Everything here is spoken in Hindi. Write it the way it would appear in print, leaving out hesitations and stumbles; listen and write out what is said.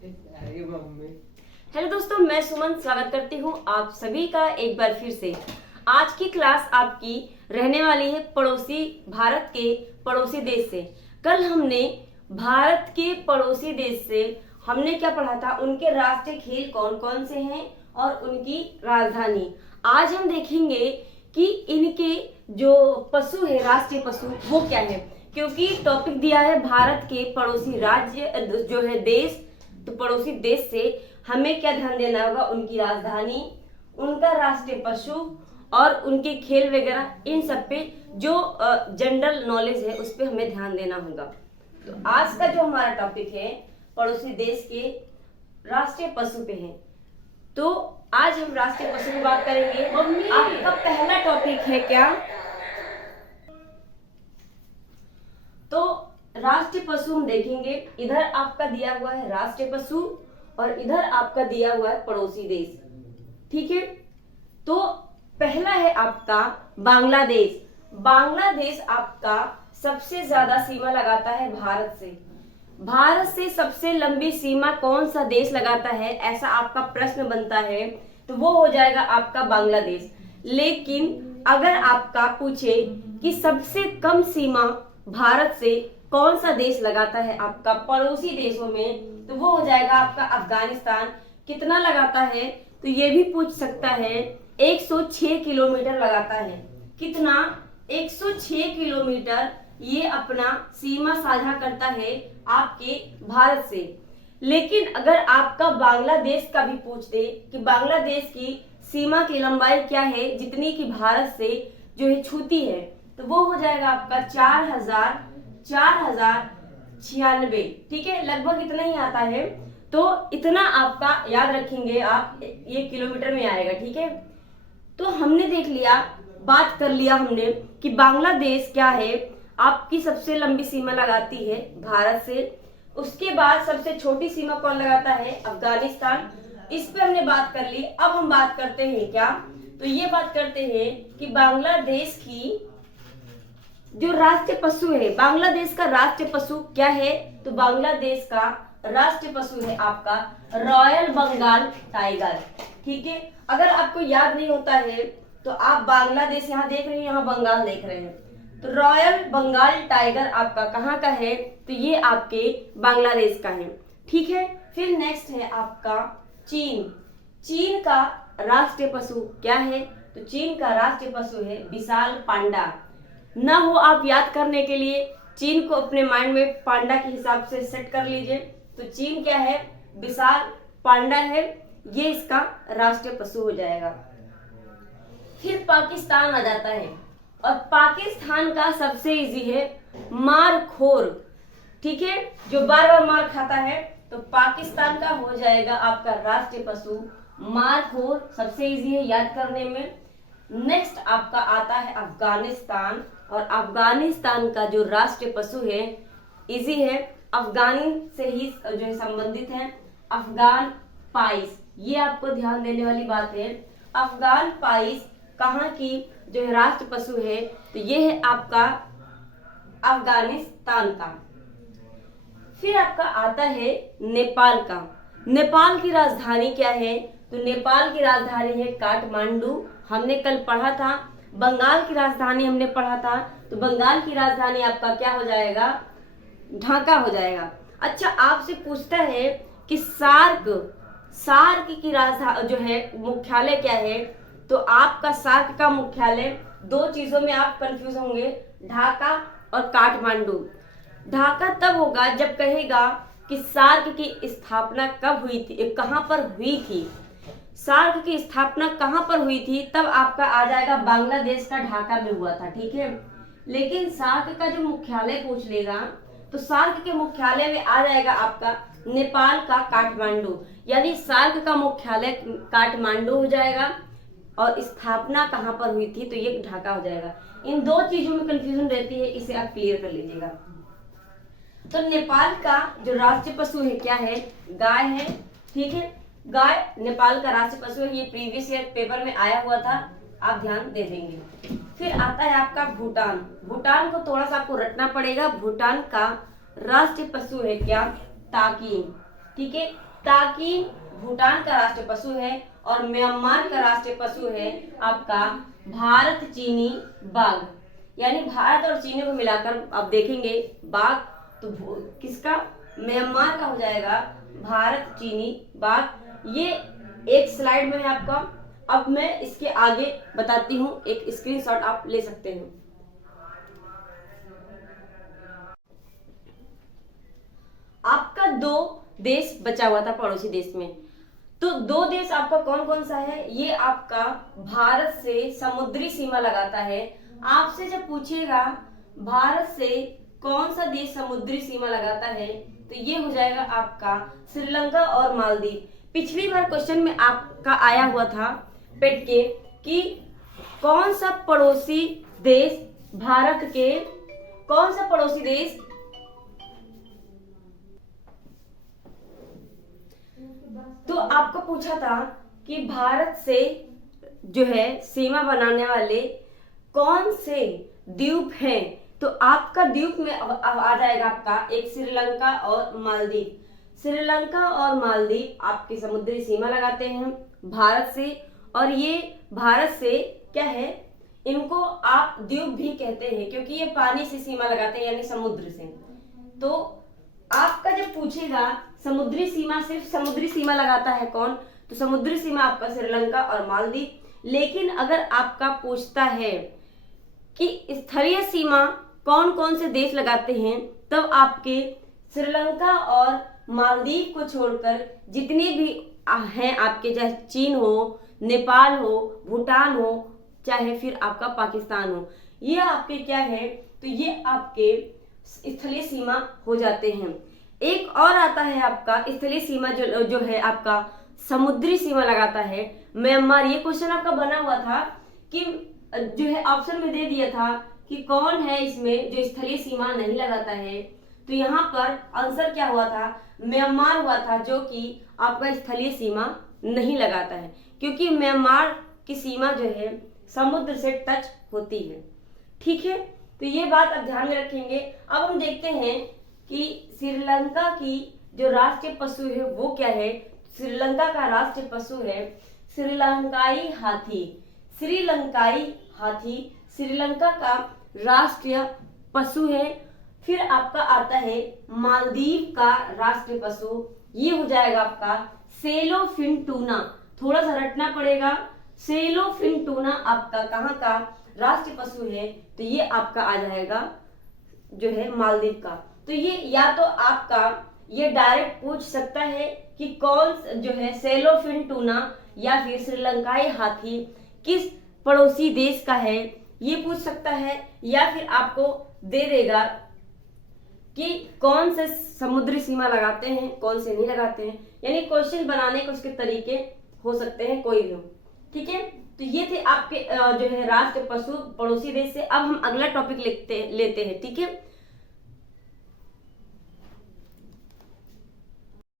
हेलो दोस्तों, मैं सुमन स्वागत करती हूँ आप सभी का एक बार फिर से। आज की क्लास आपकी रहने वाली है पड़ोसी भारत के पड़ोसी देश से। कल हमने भारत के पड़ोसी देश से हमने क्या पढ़ा था, उनके राष्ट्रीय खेल कौन कौन से हैं और उनकी राजधानी। आज हम देखेंगे कि इनके जो पशु है, राष्ट्रीय पशु, वो क्या है। क्योंकि टॉपिक दिया है भारत के पड़ोसी राज्य जो है देश, तो पड़ोसी देश से हमें क्या ध्यान देना होगा, उनकी राजधानी, उनका राष्ट्रीय पशु और उनके खेल वगैरह, इन सब पे जो जनरल नॉलेज है उस पे हमें ध्यान देना होगा। तो आज का जो हमारा टॉपिक है पड़ोसी देश के राष्ट्रीय पशु पे है। तो आज हम राष्ट्रीय पशु की बात करेंगे। आपका पहला टॉपिक है क्या, तो राष्ट्रीय पशु हम देखेंगे। इधर आपका दिया हुआ है राष्ट्रीय पशु और इधर आपका दिया हुआ है पड़ोसी देश, ठीक है। तो पहला है आपका बांग्लादेश। बांग्लादेश आपका सबसे ज्यादा सीमा लगाता है भारत से। भारत से सबसे लंबी सीमा कौन सा देश लगाता है, ऐसा आपका प्रश्न बनता है, तो वो हो जाएगा आपका बांग्लादेश। लेकिन अगर आपका पूछे कि सबसे कम सीमा भारत से कौन सा देश लगाता है आपका पड़ोसी देशों में, तो वो हो जाएगा आपका अफगानिस्तान। कितना लगाता है, तो ये भी पूछ सकता है। 106 किलोमीटर लगाता है। कितना, 106 किलोमीटर ये अपना सीमा साझा करता है आपके भारत से। लेकिन अगर आपका बांग्लादेश का भी पूछ दे कि बांग्लादेश की सीमा की लंबाई क्या है, जितनी की भारत से जो है छूती है, तो वो हो जाएगा आपका 4096, ठीक है, लगभग इतना ही आता है। तो इतना आपका याद रखेंगे आप, ये किलोमीटर में आएगा, ठीक है। तो हमने देख लिया, बात कर लिया हमने कि बांग्लादेश क्या है, आपकी सबसे लंबी सीमा लगाती है भारत से। उसके बाद सबसे छोटी सीमा कौन लगाता है, अफगानिस्तान। इस पे हमने बात कर ली। अब हम बात करते हैं क्या, तो ये बात करते हैं कि बांग्लादेश की जो राष्ट्रीय पशु है, बांग्लादेश का राष्ट्रीय पशु क्या है, तो बांग्लादेश का राष्ट्रीय पशु है आपका रॉयल बंगाल टाइगर, ठीक है। अगर आपको याद नहीं होता है तो आप बांग्लादेश यहाँ देख रहे हैं, यहाँ बंगाल देख रहे हैं, तो रॉयल बंगाल टाइगर आपका कहाँ का है, तो ये आपके बांग्लादेश का है, ठीक है। फिर नेक्स्ट है आपका चीन। चीन का राष्ट्रीय पशु क्या है, तो चीन का राष्ट्रीय पशु है विशाल पांडा। ना हो आप याद करने के लिए चीन को अपने माइंड में पांडा के हिसाब से सेट कर लीजिए। तो चीन क्या है, विशाल पांडा है, ये इसका राष्ट्रीय पशु हो जाएगा। फिर पाकिस्तान आ जाता है और पाकिस्तान का सबसे इजी है मारखोर, ठीक है, जो बार बार मार खाता है। तो पाकिस्तान का हो जाएगा आपका राष्ट्रीय पशु मारखोर, सबसे इजी है याद करने में। नेक्स्ट आपका आता है अफगानिस्तान और अफगानिस्तान का जो राष्ट्रीय पशु है इजी है, अफगानी से ही जो है संबंधित है, अफगान पाइस। ये आपको ध्यान देने वाली बात है। अफगान पाइस कहाँ की जो है राष्ट्र पशु है, तो ये है आपका अफगानिस्तान का। फिर आपका आता है नेपाल का। नेपाल की राजधानी क्या है, तो नेपाल की राजधानी है काठमांडू, हमने कल पढ़ा था। बंगाल की राजधानी हमने पढ़ा था, तो बंगाल की राजधानी आपका क्या हो जाएगा, ढाका हो जाएगा। अच्छा, आपसे पूछता है कि सार्क की राजधानी जो है मुख्यालय क्या है, तो आपका सार्क का मुख्यालय, दो चीजों में आप कंफ्यूज होंगे, ढाका और काठमांडू। ढाका तब होगा जब कहेगा कि सार्क की स्थापना कब हुई थी, कहां पर हुई थी, सार्क की स्थापना कहां पर हुई थी, तब आपका आ जाएगा बांग्लादेश का ढाका में हुआ था, ठीक है। लेकिन सार्क का जो मुख्यालय पूछ लेगा, तो सार्क के मुख्यालय में आ जाएगा आपका नेपाल का काठमांडू, यानी सार्क का मुख्यालय काठमांडू हो जाएगा और स्थापना कहां पर हुई थी, तो ये ढाका हो जाएगा। इन दो चीजों में कंफ्यूजन रहती है, इसे आप क्लियर कर लीजिएगा। तो नेपाल का जो राष्ट्रीय पशु है क्या है, गाय है, ठीक है। गाय नेपाल का राष्ट्रीय पशु है, ये प्रीवियस ईयर पेपर में आया हुआ था, आप ध्यान दे देंगे। फिर आता है आपका भूटान। भूटान को थोड़ा सा आपको रटना पड़ेगा। भूटान का राष्ट्रीय पशु है क्या, ताकिन, ठीक है। ताकि भूटान का राष्ट्रीय पशु है और म्यांमार का राष्ट्रीय पशु है आपका भारत चीनी बाघ। यानी भारत और चीनी को मिलाकर आप देखेंगे बाघ, तो किसका, म्यांमार का हो जाएगा भारत चीनी बाघ। ये एक स्लाइड में है आपका। अब मैं इसके आगे बताती हूँ, एक स्क्रीनशॉट आप ले सकते हैं। आपका 2 देश बचा हुआ था पड़ोसी देश में, तो 2 देश आपका कौन कौन सा है? ये आपका भारत से समुद्री सीमा लगाता है। आपसे जब पूछेगा भारत से कौन सा देश समुद्री सीमा लगाता है, तो ये हो जाएगा आपका श्रीलंका और मालदीव। पिछली बार क्वेश्चन में आपका आया हुआ था पेट के कि कौन सा पड़ोसी देश भारत के, कौन सा पड़ोसी देश तो आपको पूछा था कि भारत से जो है सीमा बनाने वाले कौन से द्वीप हैं, तो आपका द्वीप में आ जाएगा आपका एक श्रीलंका और मालदीव। श्रीलंका और मालदीव आपकी समुद्री सीमा लगाते हैं भारत से, और ये भारत से क्या है, इनको आप द्वीप भी कहते हैं क्योंकि ये पानी से सीमा लगाते हैं यानी समुद्र से। तो आपका जब पूछेगा समुद्री सीमा, सिर्फ समुद्री सीमा लगाता है कौन, तो समुद्री सीमा आपका श्रीलंका और मालदीव। लेकिन अगर आपका पूछता है कि स्थलीय सीमा कौन कौन से देश लगाते हैं, तब आपके श्रीलंका और मालदीव को छोड़कर जितने भी हैं आपके, चाहे चीन हो, नेपाल हो, भूटान हो, चाहे फिर आपका पाकिस्तान हो, ये आपके क्या है, तो ये आपके स्थलीय सीमा हो जाते हैं। एक और आता है आपका स्थलीय सीमा जो है आपका समुद्री सीमा लगाता है म्यांमार। ये क्वेश्चन आपका बना हुआ था कि जो है ऑप्शन में दे दिया था कि कौन है इसमें जो स्थलीय सीमा नहीं लगाता है, तो यहाँ पर आंसर क्या हुआ था, म्यांमार हुआ था, जो कि आपका स्थलीय सीमा नहीं लगाता है क्योंकि म्यांमार की सीमा जो है समुद्र से टच होती है। ठीक है, तो ये बात आप ध्यान में रखेंगे। अब हम देखते हैं कि श्रीलंका की जो राष्ट्रीय पशु है वो क्या है। श्रीलंका का राष्ट्रीय पशु है श्रीलंकाई हाथी। श्रीलंकाई हाथी श्रीलंका का राष्ट्रीय पशु है। फिर आपका आता है मालदीव का राष्ट्रीय पशु, ये हो जाएगा आपका सेलोफिन टूना। थोड़ा सा रटना पड़ेगा, सेलोफिन टूना आपका कहाँ का राष्ट्रीय पशु है, तो ये आपका आ जाएगा जो है मालदीव का। तो ये या तो आपका ये डायरेक्ट पूछ सकता है कि कौन जो है सेलोफिन टूना या फिर श्रीलंकाई हाथी किस पड़ोसी देश का है, ये पूछ सकता है, या फिर आपको दे देगा कि कौन से समुद्री सीमा लगाते हैं, कौन से नहीं लगाते हैं। यानी क्वेश्चन बनाने के उसके तरीके हो सकते हैं, कोई भी हो। ठीक है, तो ये थे आपके जो है राष्ट्रीय पशु पड़ोसी देश से। अब हम अगला टॉपिक लेते हैं। ठीक है,